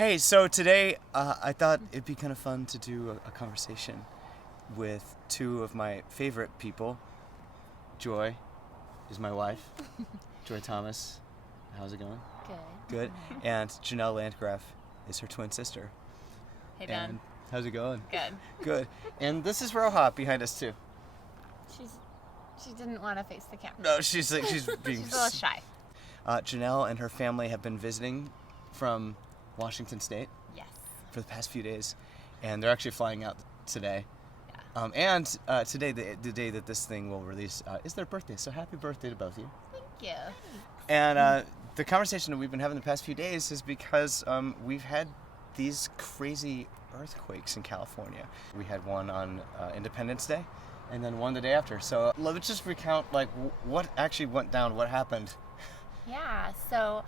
Hey, so today I thought it'd be kind of fun to do a conversation with two of my favorite people. Joy is my wife, Joy Thomas. How's it going? Good. Good. And Jenelle Landgraf is her twin sister. Hey, Ben. And how's it going? Good. Good. And this is Roha behind us too. She didn't want to face the camera. No, she's being She's a little shy. Janelle and her family have been visiting from Washington State Yes. for the past few days, and they're actually flying out today. Yeah. And today, the day that this thing will release, is their birthday. So happy birthday to both of you. Thank you. And the conversation that we've been having the past few days is because we've had these crazy earthquakes in California. We had one on Independence Day, and then one the day after. So let's just recount like what actually went down, what happened. Yeah. So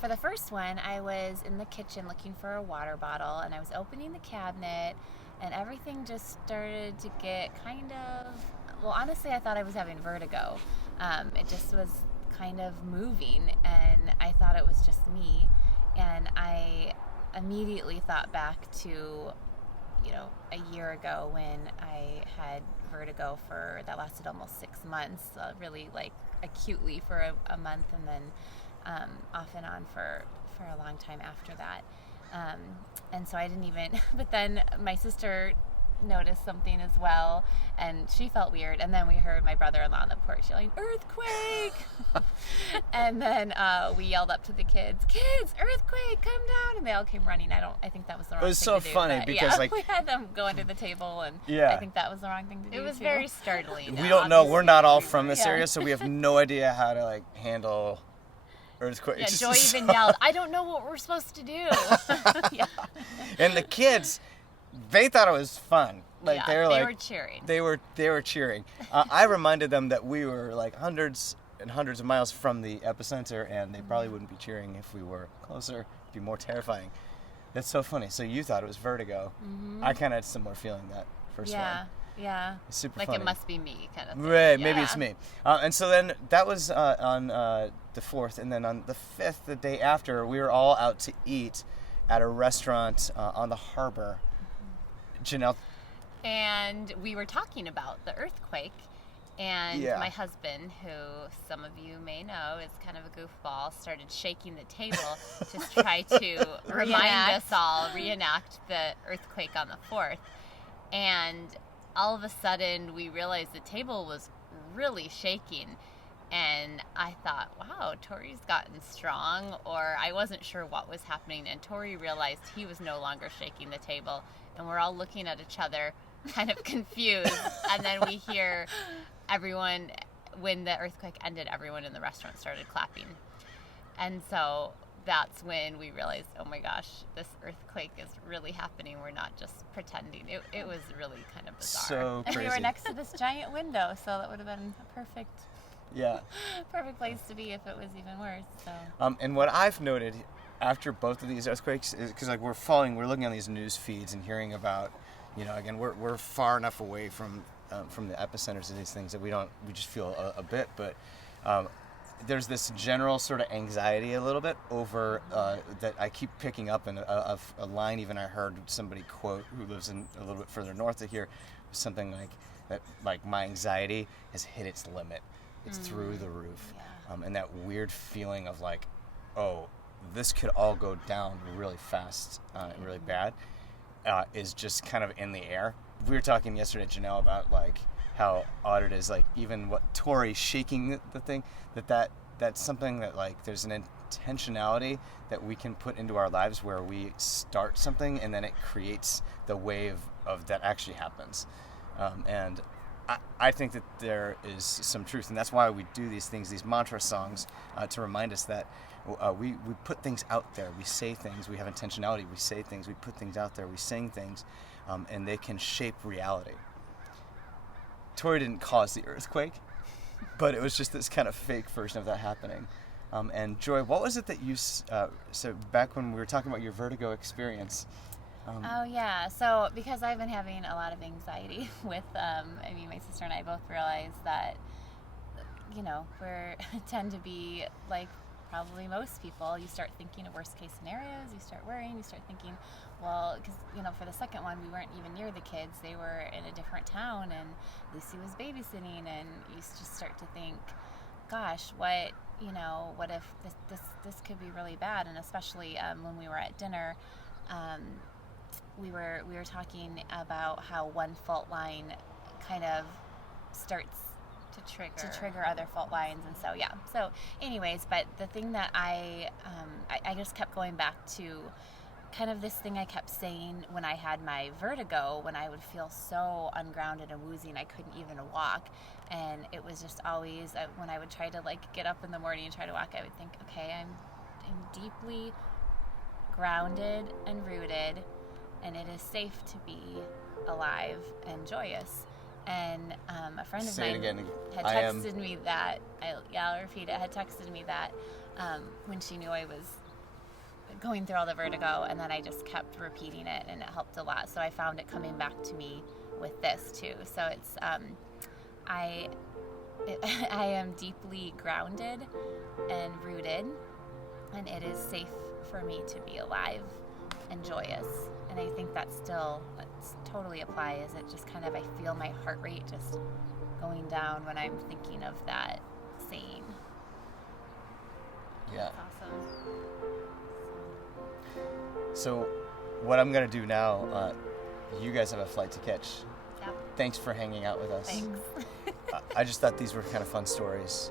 for the first one, I was in the kitchen looking for a water bottle, and I was opening the cabinet, and everything just started to get kind of, well, honestly, I thought I was having vertigo. It just was kind of moving, and I thought it was just me. And I immediately thought back to, a year ago when I had vertigo that lasted almost 6 months, really like acutely for a month, and then off and on for a long time after that. And so I didn't even, but then my sister noticed something as well, and she felt weird, and then we heard my brother-in-law on the porch yelling, "Earthquake!" And then we yelled up to the kids, "Earthquake, come down!" And they all came running. I think that was the wrong thing to do. It was so funny because we had them go under the table, and I think that was the wrong thing to do. It was too. very startling. We don't know. We're not all from this area, so we have no idea how to handle earthquakes. Yeah, Joy even yelled, "I don't know what we're supposed to do." Yeah. And the kids, they thought it was fun. They were cheering. They were cheering. I reminded them that we were hundreds and hundreds of miles from the epicenter, and they probably wouldn't be cheering if we were closer. It'd be more terrifying. That's so funny. So you thought it was vertigo. Mm-hmm. I kind of had a similar feeling that first one. Yeah. It's super like funny. It must be me kind of thing. Right, maybe it's me. And so then that was on the 4th, and then on the 5th, the day after, we were all out to eat at a restaurant on the harbor. Jenelle. And we were talking about the earthquake, and my husband, who some of you may know is kind of a goofball, started shaking the table to try to remind us all, reenact the earthquake on the 4th. And all of a sudden, we realized the table was really shaking. And I thought, wow, Tori's gotten strong, or I wasn't sure what was happening. And Tori realized he was no longer shaking the table. And we're all looking at each other, kind of confused. And then we hear everyone, when the earthquake ended, everyone in the restaurant started clapping. And so that's when we realized, oh my gosh, this earthquake is really happening. We're not just pretending. It was really kind of bizarre. So crazy. And we were next to this giant window, so that would have been a perfect place to be if it was even worse. So. And what I've noted after both of these earthquakes is because we're looking on these news feeds and hearing about, again, we're far enough away from the epicenters of these things that we just feel a bit, but there's this general sort of anxiety a little bit over that I keep picking up in a line even I heard somebody quote who lives in a little bit further north of here, something like that, like my anxiety has hit its limit. It's through the roof. Yeah. And that weird feeling of like, oh, this could all go down really fast and really bad is just kind of in the air. We were talking yesterday, Jenelle, about how odd it is, even what Tori shaking the thing, that's something that there's an intentionality that we can put into our lives where we start something and then it creates the wave of that actually happens. And I think that there is some truth, and that's why we do these things, these mantra songs, to remind us that we put things out there, we say things, we have intentionality, we say things, we put things out there, we sing things, and they can shape reality. Tori didn't cause the earthquake, but it was just this kind of fake version of that happening. And Joy, what was it that you, so back when we were talking about your vertigo experience? So because I've been having a lot of anxiety with, my sister and I both realized that, we tend to be probably most people, you start thinking of worst case scenarios, you start worrying, you start thinking, well, because, for the second one, we weren't even near the kids. They were in a different town, and Lucy was babysitting, and you just start to think, gosh, what if this could be really bad? And especially when we were at dinner, we were talking about how one fault line kind of starts to trigger other fault lines. And so anyways, but the thing that I just kept going back to, kind of this thing I kept saying when I had my vertigo, when I would feel so ungrounded and woozy and I couldn't even walk. And it was just always, when I would try to get up in the morning and try to walk, I would think, okay, I'm deeply grounded and rooted, and it is safe to be alive and joyous. And a friend of mine had texted me that, I'll repeat it, had texted me that when she knew I was going through all the vertigo, and then I just kept repeating it, and it helped a lot. So I found it coming back to me with this too. So it's I am deeply grounded and rooted, and it is safe for me to be alive and joyous. And I think that's totally applies. It just kind of, I feel my heart rate just going down when I'm thinking of that saying. Yeah. That's awesome. So what I'm going to do now, you guys have a flight to catch. Yep. Thanks for hanging out with us. Thanks. I just thought these were kind of fun stories.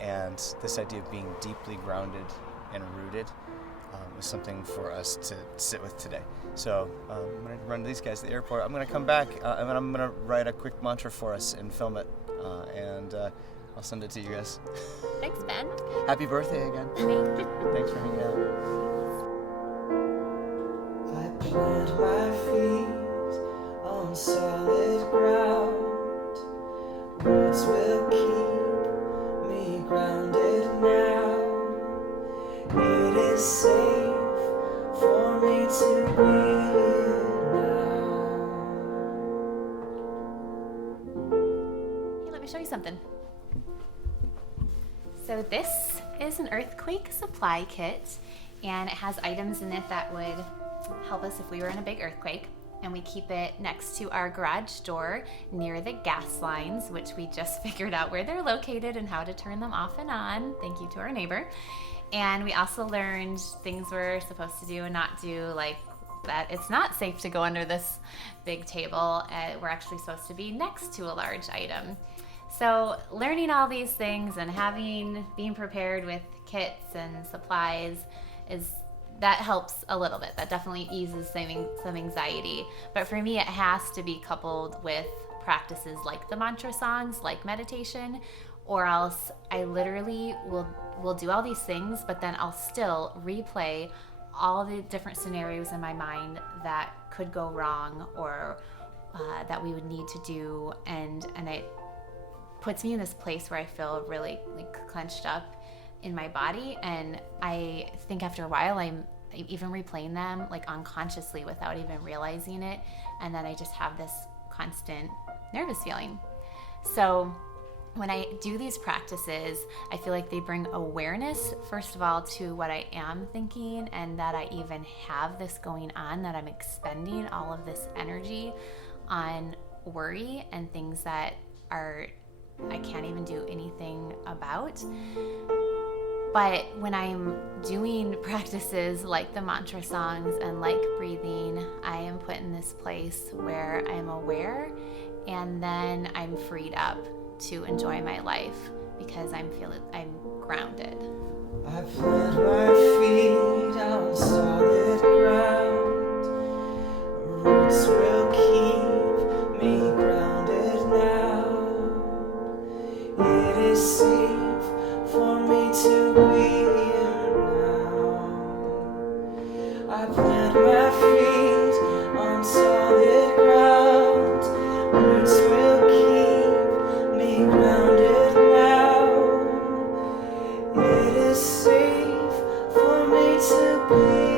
And this idea of being deeply grounded and rooted was something for us to sit with today. So I'm going to run these guys to the airport. I'm going to come back, and then I'm going to write a quick mantra for us and film it. And I'll send it to you guys. Thanks, Ben. Happy birthday again. Thanks for hanging out. I plant my feet on solid ground. Roots will keep me grounded now. It is safe for me to be here now. Hey, let me show you something. So this is an earthquake supply kit, and it has items in it that would help us if we were in a big earthquake. And we keep it next to our garage door near the gas lines, which we just figured out where they're located and how to turn them off and on. Thank you to our neighbor. And we also learned things we're supposed to do and not do, like that it's not safe to go under this big table. We're actually supposed to be next to a large item. So learning all these things and being prepared with kits and supplies that helps a little bit. That definitely eases some anxiety. But for me, it has to be coupled with practices like the Mantrasongs, like meditation, or else I literally will do all these things, but then I'll still replay all the different scenarios in my mind that could go wrong or that we would need to do, and it puts me in this place where I feel really clenched up in my body. And I think after a while I'm even replaying them unconsciously without even realizing it, and then I just have this constant nervous feeling. So when I do these practices, I feel like they bring awareness, first of all, to what I am thinking, and that I even have this going on, that I'm expending all of this energy on worry and things that I can't even do anything about. But when I'm doing practices like the Mantrasongs and like breathing, I am put in this place where I'm aware, and then I'm freed up to enjoy my life because I'm grounded. I plant my feet on solid ground. Roots will keep me grounded now. It is safe for me to be here now. I plant my feet on solid ground. Roots will keep me grounded now. It is safe for me to be